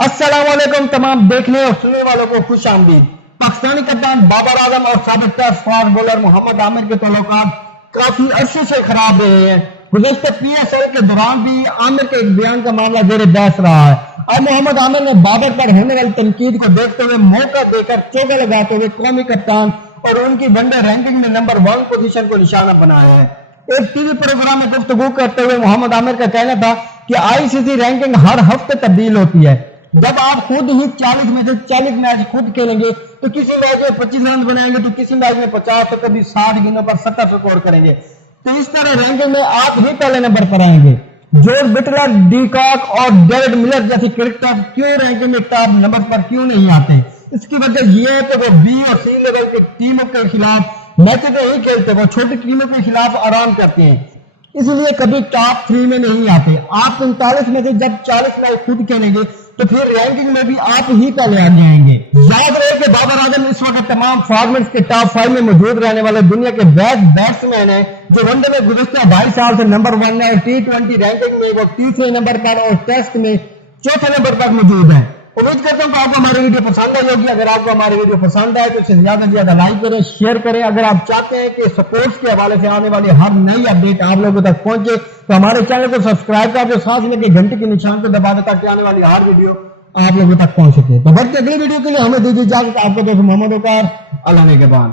अस्सलाम वालेकुम तमाम देखने और सुनने वालों को खुश आमदीद। पाकिस्तानी कप्तान बाबर आजम और साबिक test fast bowler Mohammad Amir के ताल्लुकात काफी अरसे से खराब रहे हैं। गुज़श्ता PSL के दौरान भी आमिर के एक बयान का मामला जेर बहस रहा है। अब मोहम्मद आमिर ने बाबर पर होने वाली तनकीद को देखते हुए मौका देकर चौका लगाते हुए कौमी कप्तान और उनकी वनडे रैंकिंग में नंबर 1 पोजीशन को निशाना बनाया है। एक टीवी प्रोग्राम में गुफ्तगू करते हुए मोहम्मद आमिर का कहना था कि ICC रैंकिंग हर हफ्ते तब्दील होती है। जब आप खुद ही 40 में से 40 मैच खुद खेलेंगे तो किसी मैच में 25 रन बनाएंगे तो किसी मैच में 50 तो कभी 60 गेंदों पर 70 स्कोर करेंगे। तो इस तरह रैंकिंग में आप ही पहले नंबर पर आएंगे। जॉर्ज बटलर, डी कॉक और डेविड मिलर जैसे क्रिकेटर क्यों रैंकिंग में टॉप नंबर पर क्यों नहीं आते? इसकी वजह यह है कि वो B और C लेवल की टीमों के खिलाफ मैच तो नहीं खेलते, वो छोटी टीमों के खिलाफ आराम करते हैं, इसलिए कभी टॉप 3 में नहीं आते। आप 39 में से जब 40 मैच खुद खेलेंगे तो फिर रैंकिंग में भी आप ही पहले आ जाएंगे। याद रहे कि बाबर आजम इस वक्त तमाम फॉर्मेट्स के टॉप 5 में मौजूद रहने वाले दुनिया के बेस्ट बैट्समैन है, जो वनडे में गुज़श्ता 22 साल से नंबर 1 है। T20 रैंकिंग में वो तीसरे नंबर पर और टेस्ट में चौथे नंबर पर मौजूद है। उम्मीद करता हूँ कि आपको हमारी वीडियो पसंद आई होगी। अगर आपको हमारी वीडियो पसंद आए तो इसे ज्यादा से ज्यादा लाइक करें, शेयर करें। अगर आप चाहते हैं कि स्पोर्ट्स के हवाले से आने वाली हर नई अपडेट आप लोगों तक पहुंचे तो हमारे चैनल को सब्सक्राइब कर दो, साथ में घंटे के निशान को दबा दो ताकि आने वाली हर वीडियो आप लोगों तक पहुंच सके। तो बच्चे अगली वीडियो के लिए हमें दीजिए इजाजत। आपको दोस्त मोहम्मद वकार, अल्लाह ने के बाद।